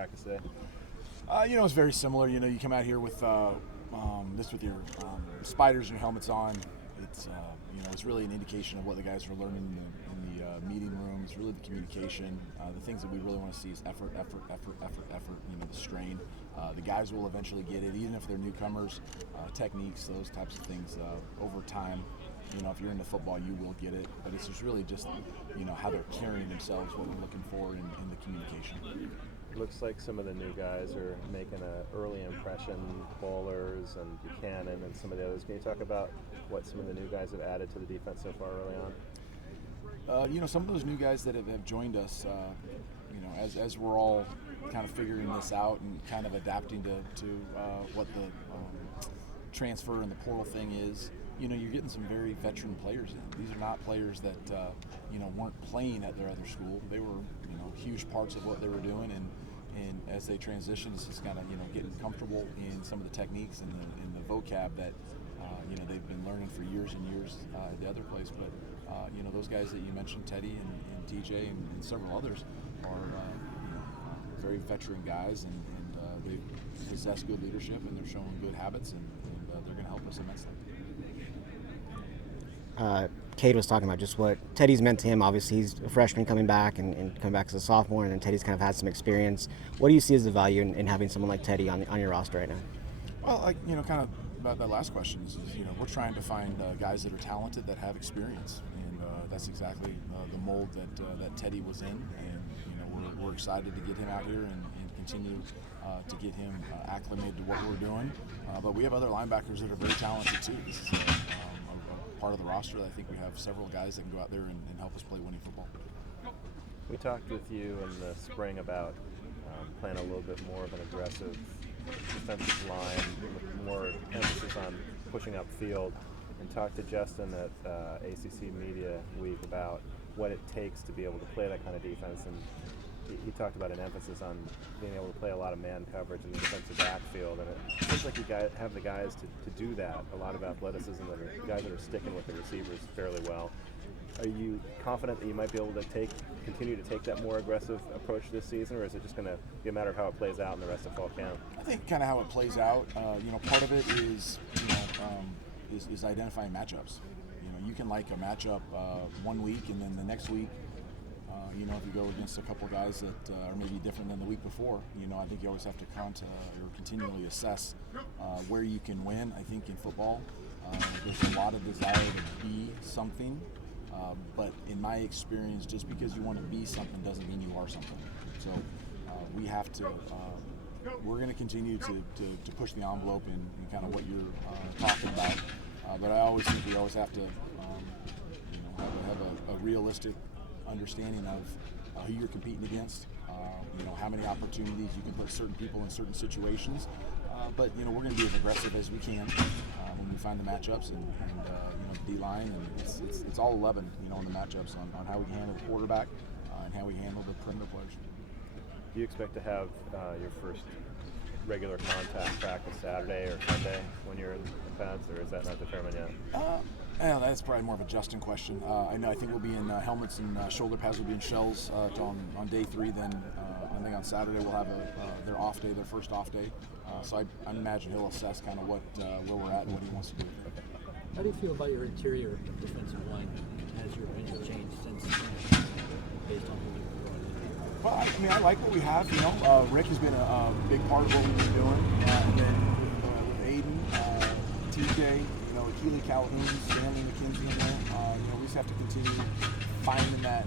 practice today? It's very similar. You come out here with with your spiders and your helmets on. It's really an indication of what the guys are learning in the meeting room. It's really the communication. The things that we really want to see is effort. The strain. The guys will eventually get it, even if they're newcomers. Techniques, those types of things. Over time, if you're into football, you will get it. But it's just really just, how they're carrying themselves, what we're looking for in the communication. Looks like some of the new guys are making an early impression, Bowlers and Buchanan and some of the others. Can you talk about what some of the new guys have added to the defense so far early on? Some of those new guys that have joined us, as we're all kind of figuring this out and kind of adapting to what the transfer and the portal thing is, you're getting some very veteran players in. These are not players that weren't playing at their other school. They were huge parts of what they were doing, and as they transition, it's just kind of getting comfortable in some of the techniques and the vocab that they've been learning for years and years at the other place. But those guys that you mentioned, Teddy and DJ and several others, are very veteran guys, and they possess good leadership, and they're showing good habits, and they're going to help us immensely. Cade was talking about just what Teddy's meant to him. Obviously, he's a freshman coming back and coming back as a sophomore, and then Teddy's kind of had some experience. What do you see as the value in having someone like Teddy on your roster right now? Well, kind of about that last question is we're trying to find guys that are talented that have experience, and that's exactly the mold that Teddy was in, and we're excited to get him out here and continue to get him acclimated to what we're doing. But we have other linebackers that are very talented too. This is a part of the roster. I think we have several guys that can go out there and help us play winning football. We talked with you in the spring about playing a little bit more of an aggressive defensive line with more emphasis on pushing up field, and talked to Justin at ACC Media Week about what it takes to be able to play that kind of defense, and he talked about an emphasis on being able to play a lot of man coverage in the defensive backfield, and it seems like you guys have the guys to do that, a lot of athleticism, and guys that are sticking with the receivers fairly well. Are you confident that you might be able to continue to take that more aggressive approach this season, or is it just going to be a matter of how it plays out in the rest of fall camp? I think kind of how it plays out. Part of it is is identifying matchups. You can like a matchup 1 week, and then the next week, if you go against a couple guys that are maybe different than the week before, I think you always have to continually assess where you can win. I think in football, there's a lot of desire to be something, but in my experience, just because you want to be something doesn't mean you are something. So we have to. We're going to continue to push the envelope in kind of what you're talking about, but I always think we always have to have a realistic understanding of who you're competing against, how many opportunities you can put certain people in certain situations, but we're going to be as aggressive as we can when we find the matchups and the D-line, and it's all 11 on the matchups on how we can handle the quarterback and how we handle the perimeter players. Do you expect to have your first regular contact practice Saturday or Sunday when you're in the pads, or is that not determined yet? That's probably more of a Justin question. I think we'll be in helmets, and shoulder pads will be in shells on day 3. Then I think on Saturday we'll have their off day, their first off day. So I imagine he'll assess kind of where we're at and what he wants to do. How do you feel about your interior defensive line? Has your opinion changed since based on who you've brought in? Well, I like what we have. Rick has been a big part of what we've been doing, and then with Aiden, TJ. Keely Calhoun, Stanley McKenzie in there. We just have to continue finding that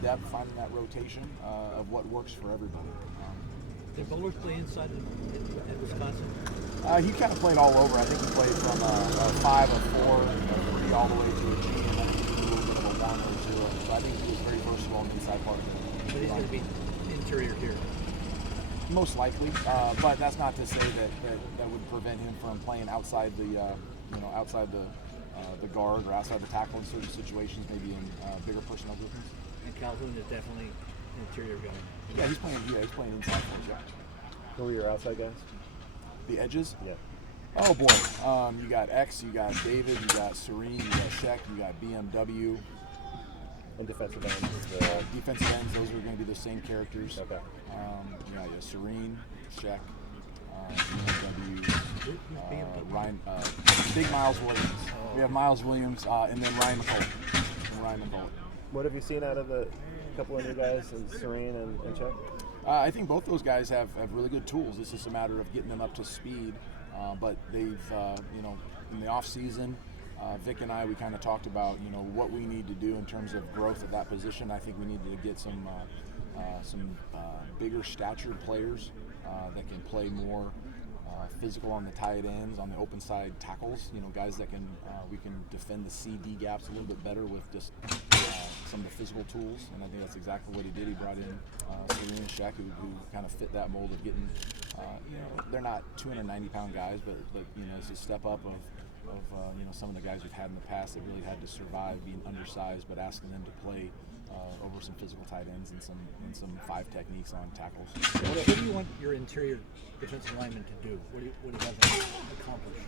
depth, finding that rotation of what works for everybody. Did Bowlers play inside at Wisconsin? He kind of played all over. I think he played from a 5, a 4, and a 3 all the way to a G, and then he did a little bit of a 1 or 2. So I think he was very versatile on the inside part of it. But he's going to be interior here. Most likely, but that's not to say that would prevent him from playing outside outside the guard or outside the tackle in certain situations, maybe in bigger personnel groupings. And Calhoun is definitely an interior guy. Yeah, he's playing inside for us, yeah. Who are your outside guys? The edges? Yeah. Oh boy, you got X, you got David, you got Serene, you got Sheck, you got BMW. And defensive ends. Defensive ends, those are going to be the same characters. Okay. Yeah, Serene, Sheck, UW, Ryan, Big Miles Williams. We have Miles Williams, and then Ryan McCullough. What have you seen out of the couple of new guys, in Serene and Chuck? I think both those guys have really good tools. It's just a matter of getting them up to speed. But they've, in the off season, Vic and I, we kind of talked about, what we need to do in terms of growth at that position. I think we need to get some bigger statured players that can play more physical on the tight ends, on the open side tackles. Guys that we can defend the CD gaps a little bit better with just some of the physical tools. And I think that's exactly what he did. He brought in Serene and Sheck, who kind of fit that mold of getting, they're not 290-pound guys, but it's a step up of some of the guys we've had in the past that really had to survive being undersized, but asking them to play over some physical tight ends and some 5 techniques on tackles. What do you want your interior defensive linemen to do? What do you have them accomplish?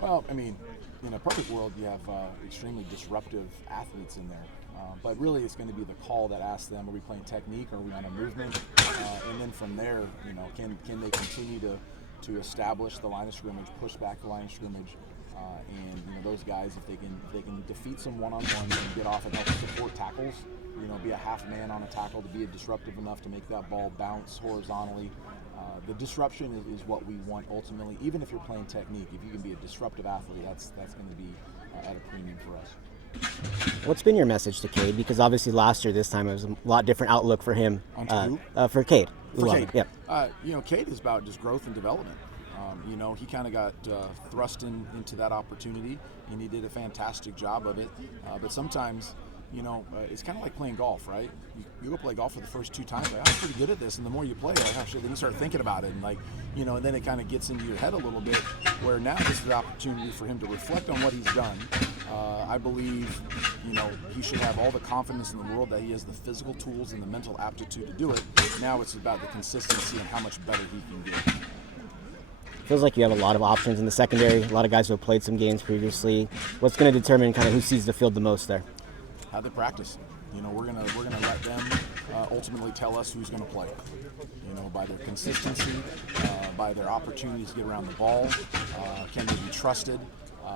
Well, I mean, in a perfect world, you have extremely disruptive athletes in there. But really, it's going to be the call that asks them: are we playing technique? Or are we on a movement? And then from there, can they continue to establish the line of scrimmage, push back the line of scrimmage? And those guys, if they can defeat some one-on-one and get off and help support tackles, be a half man on a tackle to be disruptive enough to make that ball bounce horizontally. The disruption is what we want ultimately. Even if you're playing technique, if you can be a disruptive athlete, that's going to be at a premium for us. What's been your message to Cade? Because obviously last year, this time, it was a lot different outlook for him. For Cade. For Cade. Yep. Cade is about just growth and development. He kind of got thrust into that opportunity, and he did a fantastic job of it. But sometimes, it's kind of like playing golf, right? You go play golf for the first 2 times, like, I'm pretty good at this, and the more you play, like, oh shit, then you start thinking about it, and and then it kind of gets into your head a little bit, where now this is the opportunity for him to reflect on what he's done. I believe, he should have all the confidence in the world that he has the physical tools and the mental aptitude to do it. Now it's about the consistency and how much better he can get. Feels like you have a lot of options in the secondary. A lot of guys who have played some games previously. What's going to determine kind of who sees the field the most there? How they practice. We're gonna let them ultimately tell us who's going to play. By their consistency, by their opportunities to get around the ball. Can they be trusted?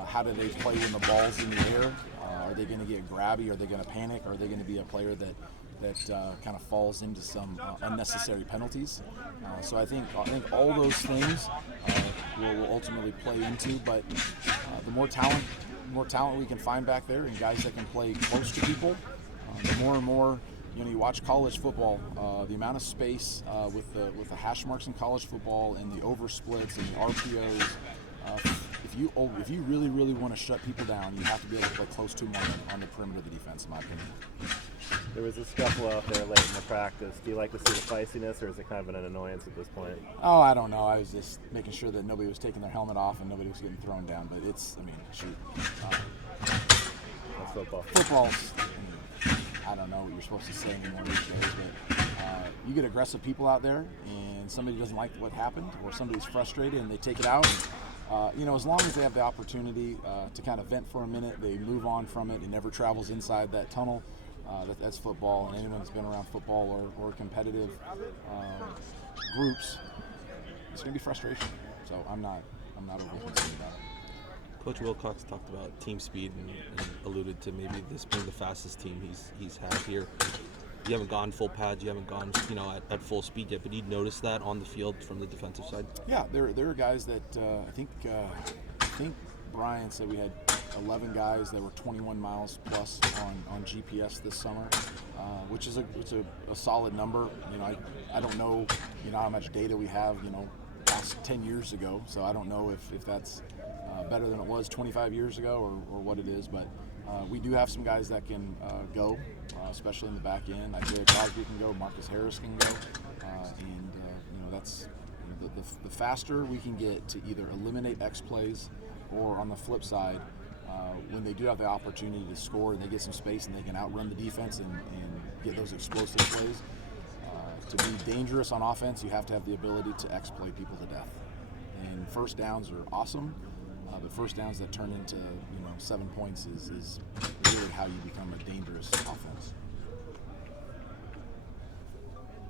How do they play when the ball's in the air? Are they going to get grabby? Are they going to panic? Are they going to be a player that kind of falls into some unnecessary penalties? So I think all those things will ultimately play into. But the more talent we can find back there, and guys that can play close to people, the more and more. You watch college football, the amount of space with the hash marks in college football and the oversplits and the RPOs. If you really, really want to shut people down, you have to be able to play close to them on the perimeter of the defense, in my opinion. There was a scuffle out there late in the practice. Do you like to see the feistiness, or is it kind of an annoyance at this point? Oh, I don't know. I was just making sure that nobody was taking their helmet off and nobody was getting thrown down. But shoot. That's football. Football's, I don't know what you're supposed to say anymore these days, but you get aggressive people out there, and somebody doesn't like what happened, or somebody's frustrated and they take it out. As long as they have the opportunity to kind of vent for a minute, they move on from it. It never travels inside that tunnel. That's football, and anyone that's been around football or competitive groups, it's going to be frustration. So I'm not overly concerned about it. Coach Wilcox talked about team speed and alluded to maybe this being the fastest team he's had here. You haven't gone full pads, you haven't gone at full speed yet, but you noticed that on the field from the defensive side? Yeah, there are guys that I think Brian said we had 11 guys that were 21 miles plus on GPS this summer, which is a solid number. I don't know how much data we have past 10 years ago, so I don't know if that's better than it was 25 years ago or what it is, but we do have some guys that can go, especially in the back end. Isaiah Crosby can go, Marcus Harris can go, and that's the faster we can get to either eliminate X plays, or on the flip side, when they do have the opportunity to score and they get some space and they can outrun the defense and get those explosive plays. To be dangerous on offense, you have to have the ability to exploit people to death. And first downs are awesome. But first downs that turn into 7 points is really how you become a dangerous offense.